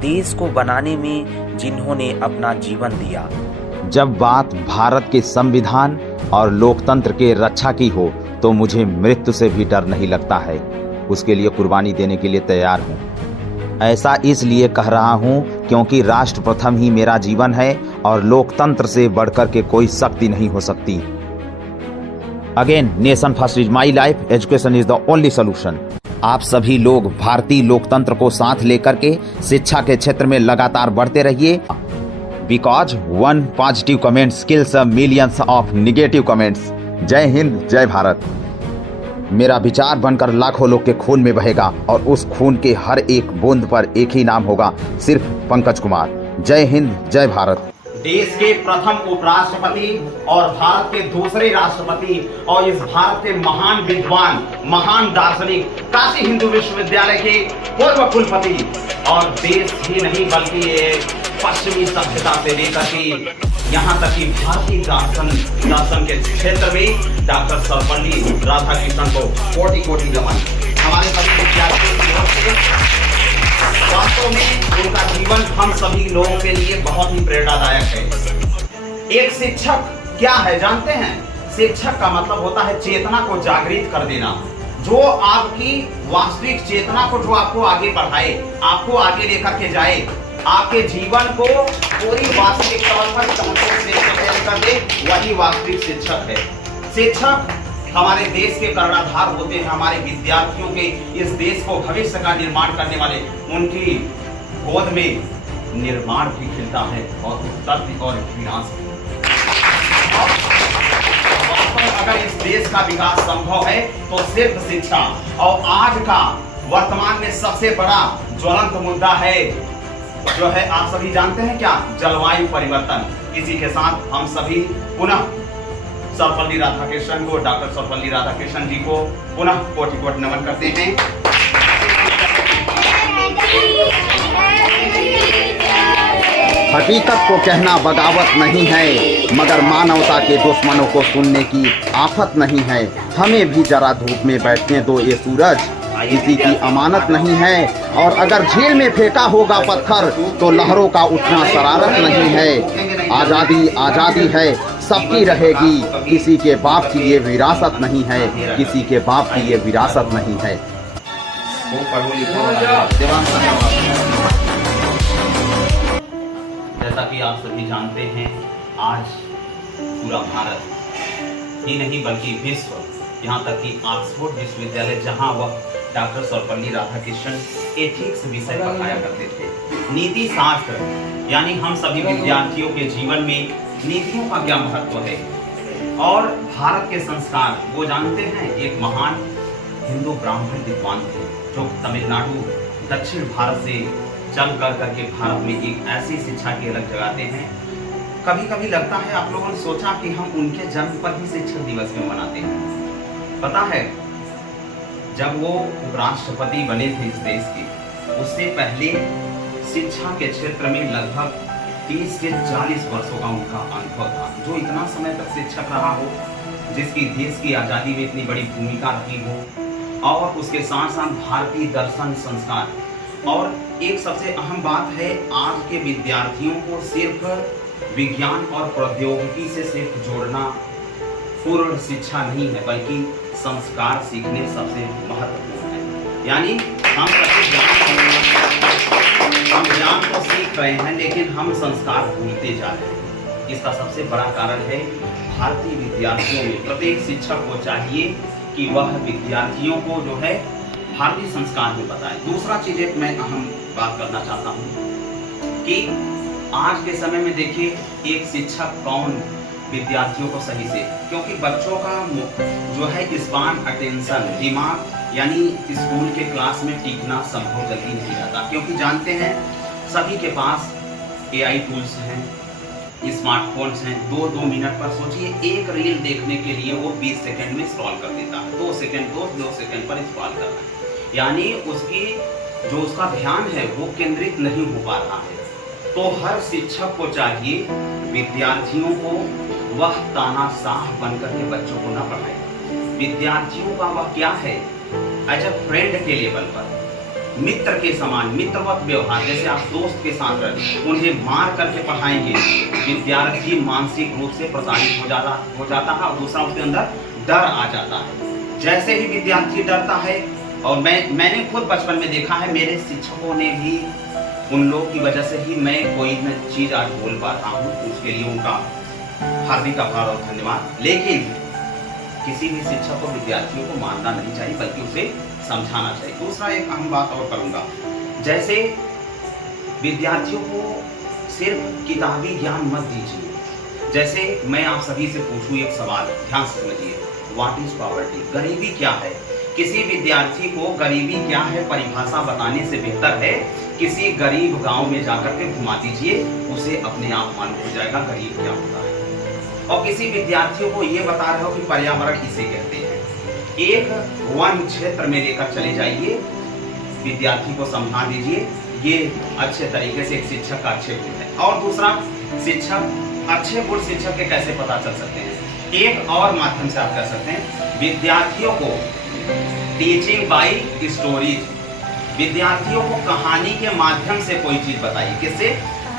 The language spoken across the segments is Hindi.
देश को बनाने में जिन्होंने अपना जीवन दिया। जब बात भारत के संविधान और लोकतंत्र के रक्षा की हो तो मुझे मृत्यु से भी डर नहीं लगता है। उसके लिए कुर्बानी देने के लिए तैयार हूँ। ऐसा इसलिए कह रहा हूँ क्योंकि राष्ट्र प्रथम ही मेरा जीवन है और लोकतंत्र से बढ़कर के कोई शक्ति नहीं हो सकती। Again, nation first is my life, education is the only solution. आप सभी लोग भारतीय लोकतंत्र को साथ लेकर के शिक्षा के क्षेत्र में लगातार बढ़ते रहिए। Because one positive comments kills millions of negative comments. जय हिंद, जय भारत। मेरा विचार बनकर लाखों लोग के खून में बहेगा और उस खून के हर एक बूंद पर एक ही नाम होगा, सिर्फ पंकज कुमार। जय हिंद, जय भारत। देश के प्रथम उपराष्ट्रपति और भारत के दूसरे राष्ट्रपति और इस भारत के महान विद्वान, महान दार्शनिक, काशी हिंदू विश्वविद्यालय के पूर्व कुलपति और देश ही नहीं बल्कि पश्चिमी सभ्यता से लेकर के यहाँ तक कि भारतीय दर्शन के क्षेत्र में डॉक्टर सर्वपल्ली राधाकृष्णन को कोटि कोटि नमन। हमारे सभी विद्यार्थियों वास्तव में उनका जीवन हम सभी लोगों के लिए बहुत ही प्रेरणादायक है। एक शिक्षक क्या है जानते हैं? शिक्षक का मतलब होता है चेतना को जागृत कर देना, जो आपकी वास्तविक चेतना को जो आपको आगे बढ़ाए, आपको आगे लेकर के जाए, आपके जीवन को पूरी वास्तविक तौर पर कर दे, वही वास्तविक शिक्षक है। शिक्षक हमारे देश के कर्णधार होते हैं, हमारे विद्यार्थियों के इस देश को भविष्य का निर्माण करने वाले, उनकी गोद में निर्माण भी खिलता है और उत्पत्ति और विनाश भी। अगर इस देश का विकास संभव है तो सिर्फ शिक्षा। और आज का वर्तमान में सबसे बड़ा ज्वलंत मुद्दा है जो है, आप सभी जानते हैं क्या? जलवायु परिवर्तन। इसी के साथ हम सभी पुनः सर्वपल्ली राधाकृष्णन को, डॉक्टर सर्वपल्ली राधाकृष्णन जी को पुनः कोटि कोटि नमन करते हैं। हकीकत को कहना बगावत नहीं है, मगर मानवता के दुश्मनों को सुनने की आफत नहीं है। हमें भी जरा धूप में बैठने दो, ये सूरज किसी की अमानत नहीं है। और अगर झील में फेंका होगा पत्थर तो लहरों का उठना शरारत नहीं है। आजादी आजादी है, सबकी रहेगी, किसी के बाप की ये विरासत नहीं है, किसी के बाप की ये विरासत नहीं है। जैसा कि आप सभी जानते हैं, आज पूरा भारत ही नहीं बल्कि विश्व, यहाँ तक कि ऑक्सफोर्ड विश्वविद्यालय जहाँ वह डॉक्टर सर्वपल्ली राधाकृष्णन एथिक्स विषय पढ़ाया करते थे, नीति शास्त्र, यानी हम सभी विद्यार्थियों के जीवन में नीतियों का क्या महत्व है और भारत के संस्कार, वो जानते हैं। एक महान हिंदू ब्राह्मण विद्वान थे जो तमिलनाडु दक्षिण भारत से चल कर करके भारत में एक ऐसी शिक्षा की अलग जगाते हैं। कभी कभी लगता है आप लोगों ने सोचा कि हम उनके जन्म पर ही शिक्षक दिवस क्यों मनाते हैं? पता है, जब वो उपराष्ट्रपति बने थे इस देश के, उससे पहले शिक्षा के क्षेत्र में लगभग 30 से 40 वर्षों का उनका अनुभव था। जो इतना समय तक शिक्षक रहा हो, जिसकी देश की आज़ादी में इतनी बड़ी भूमिका रही हो, और उसके साथ साथ भारतीय दर्शन संस्कार। और एक सबसे अहम बात है, आज के विद्यार्थियों को सिर्फ विज्ञान और प्रौद्योगिकी से सिर्फ जोड़ना पूर्ण शिक्षा नहीं है, बल्कि संस्कार सीखने सबसे महत्वपूर्ण है। यानी हम ज्ञान को सीख रहे हैं लेकिन हम संस्कार भूलते जा रहे हैं। इसका सबसे बड़ा कारण है भारतीय विद्यार्थियों में प्रत्येक शिक्षक को चाहिए कि वह विद्यार्थियों को जो है भारतीय संस्कार में बताए। दूसरा चीज एक मैं अहम बात करना चाहता हूँ कि आज के समय में देखिए एक शिक्षक कौन विद्यार्थियों को सही से, क्योंकि बच्चों का जो है स्पान अटेंशन, दिमाग, यानी स्कूल के क्लास में टिकना संभव जल्दी नहीं रहता, क्योंकि जानते हैं सभी के पास AI टूल्स हैं, स्मार्टफोन्स हैं। 2 मिनट पर सोचिए एक रील देखने के लिए वो 20 सेकंड में स्क्रॉल कर देता है। 2 सेकंड पर स्क्रॉल कर रहा है, यानी उसका ध्यान है वो केंद्रित नहीं हो पा रहा है। तो हर शिक्षक को चाहिए विद्यार्थियों को वह तानाशाह बनकर के बच्चों को ना पढ़ाए। विद्यार्थियों का वह क्या है, एज अ फ्रेंड के लेवल पर मित्र के समान मित्रवत व्यवहार, जैसे आप दोस्त के साथ रहे, उन्हें मार करके पढ़ाएंगे, विद्यार्थी मानसिक रूप से प्रताड़ित हो जाता है और दूसरा उसके अंदर डर आ जाता है। जैसे ही विद्यार्थी डरता है, और मैंने खुद बचपन में देखा है, मेरे शिक्षकों ने भी उन लोगों की वजह से ही मैं कोई न चीज आज बोल पाता हूँ, उसके लिए उनका हार्दिक आभार और धन्यवाद। लेकिन किसी भी शिक्षक को विद्यार्थियों को मारना नहीं चाहिए, बल्कि उसे समझाना चाहिए। दूसरा एक अहम बात और करूंगा, जैसे विद्यार्थियों को सिर्फ किताबी ज्ञान मत दीजिए। जैसे मैं आप सभी से पूछूं एक सवाल, ध्यान से समझिए, व्हाट इज पॉवर्टी? गरीबी क्या है? किसी विद्यार्थी को गरीबी क्या है परिभाषा बताने से बेहतर है किसी गरीब गांव में जाकर के घुमा दीजिए, उसे अपने आप मालूम हो जाएगा गरीब क्या होता है। और किसी विद्यार्थियों को ये बता रहे हो कि पर्यावरण इसे कहते हैं, एक वन क्षेत्र में लेकर चले जाइए, विद्यार्थी को समझा दीजिए, ये अच्छे तरीके से एक शिक्षक का अच्छे गुण है। और दूसरा, शिक्षक अच्छे गुण शिक्षक के कैसे पता चल सकते हैं? एक और माध्यम से आप कर सकते हैं, विद्यार्थियों को टीचिंग बाय स्टोरीज, विद्यार्थियों को कहानी के माध्यम से कोई चीज बताइए। किससे?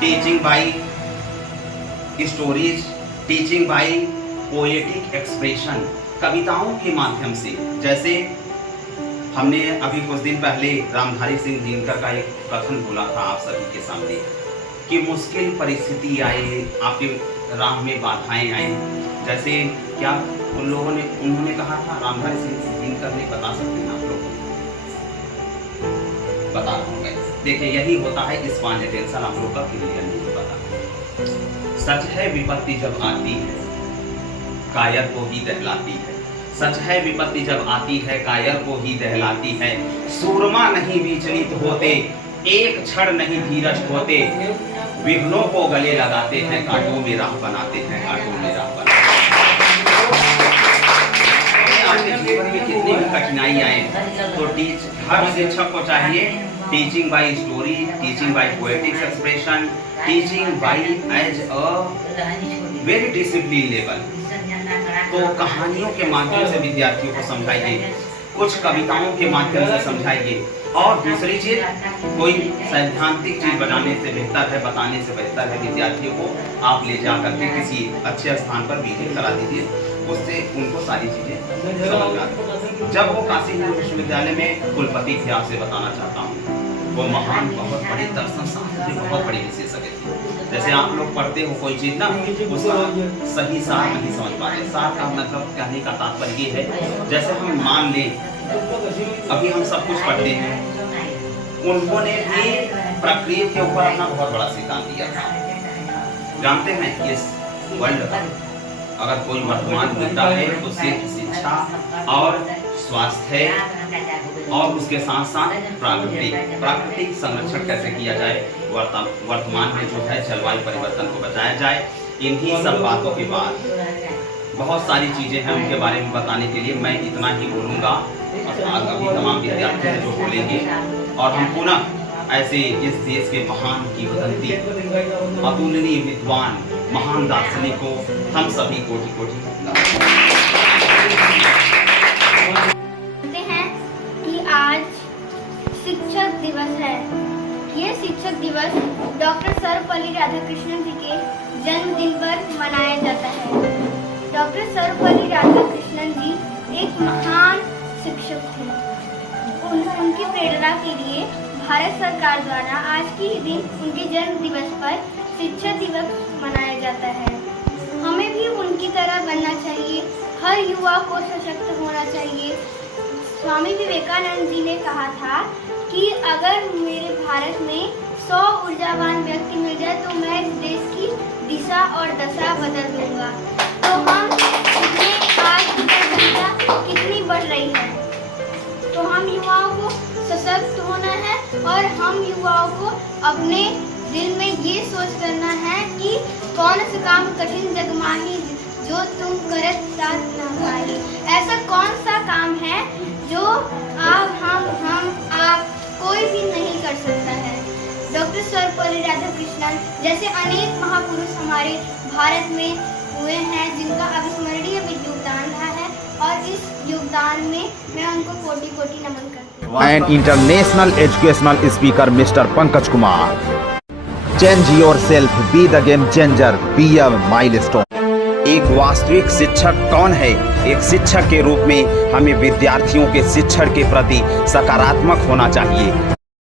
Teaching bye stories, teaching bye poetic expression, कविताओं के माध्यम से। जैसे हमने अभी कुछ दिन पहले रामधारी सिंह दिनकर का एक कथन बोला था आप सभी के सामने कि मुश्किल परिस्थिति आए, आपके राह में बाधाएं आए, जैसे क्या उन्होंने कहा था, रामधारी सिंह दिनकर ने, बता सकते हैं आप लोग? बता रहा हूँ मैं। देखिए, यही होता है स्पॉन्ज टेंशन, आप लोग का क्लियर नहीं पता। सच है विपत्ति जब आती है कायर को ही दहलाती है, सच है विपत्ति जब आती है कायर को ही दहलाती है। सूरमा नहीं विचलित होते, एक क्षण नहीं धीरज होते, विघ्नों को गले लगाते हैं, कांटों में राह बनाते हैं, कांटों में राह बनाते हैं। आपके जीवन में कितनी भी कठिनाई आए तो हर शिक्षक को चाहिए teaching by story, teaching by poetics expression, teaching by as a very discipline level. तो कहानियों के माध्यम से विद्यार्थियों को समझाइए, कुछ कविताओं के माध्यम से समझाइए। और दूसरी चीज, कोई सैद्धांतिक चीज बनाने से बेहतर है, बताने से बेहतर है, विद्यार्थियों को आप ले जा करके किसी अच्छे स्थान पर विजिट करा दीजिए, उससे उनको सारी चीजें समझ में आती। जब वो काशी हिंदू विश्वविद्यालय में कुलपति थे, आपसे बताना चाहता हूँ, वो महान बहुत बड़े दर्शन शास्त्र के बहुत बड़े विशेषज्ञ थे। जैसे आप लोग पढ़ते हो कोई चीज ना, उसका सही सार नहीं समझ पाते। सार का मतलब कहने का तात्पर्य ये है, जैसे हम मान लें अभी हम सब कुछ पढ़ते हैं, उन्होंने भी प्रकृति के ऊपर अपना बहुत बड़ा सिद्धांत दिया था। जानते हैं इस वर्ल्ड का अगर कोई वर्तमान मुद्दा है तो सिर्फ शिक्षा और स्वास्थ्य और उसके साथ साथ प्राकृतिक संरक्षण कैसे किया जाए, वर्तमान में जो है जलवायु परिवर्तन को बचाया जाए। इन्हीं सब बातों के बाद बहुत सारी चीजें हैं, उनके बारे में बताने के लिए मैं इतना ही बोलूंगा। और अभी तमाम विद्यार्थी हैं जो बोलेंगे, और हम पुनः ऐसे इस देश के महान किंवदंती, अतुलनीय विद्वान, महान दार्शनिक को हम सभी कोटि कोटि जानते हैं कि आज शिक्षक दिवस है। ये शिक्षक दिवस डॉक्टर सर्वपल्ली राधाकृष्णन जी के जन्मदिन पर मनाया जाता है। डॉक्टर सर्वपल्ली राधाकृष्णन जी एक महान शिक्षक थे। उनकी प्रेरणा के लिए भारत सरकार द्वारा आज के ही दिन उनके जन्म दिवस पर शिक्षक दिवस मनाया जाता है। हमें भी उनकी तरह बनना चाहिए, हर युवा को सशक्त होना चाहिए। स्वामी विवेकानंद जी ने कहा था कि अगर मेरे भारत में 100 ऊर्जावान व्यक्ति मिल जाए तो मैं इस देश की दिशा और दशा बदल दूंगा। तो हम आज की जनसंख्या कितनी बढ़ रही है, तो हम युवाओं को सशक्त होना है और हम युवाओं को अपने दिल में ये सोच करना है कि कौन सा काम कठिन जगमाही जो तुम करत साथ न पाए। ऐसा कौन सा काम है जो आप कोई भी नहीं कर सकता है। डॉक्टर सर्वपल्ली राधाकृष्णन जैसे अनेक महापुरुष हमारे भारत में हुए हैं, जिनका अविस्मरणीय योगदान रहा है, और इस योगदान में मैं उनको कोटि कोटि नमन करती हूँ। and international educational speaker Mr. Pankaj Kumar. Change yourself, be the game changer, be a milestone. एक वास्तविक शिक्षक कौन है? एक शिक्षक के रूप में हमें विद्यार्थियों के शिक्षण के प्रति सकारात्मक होना चाहिए।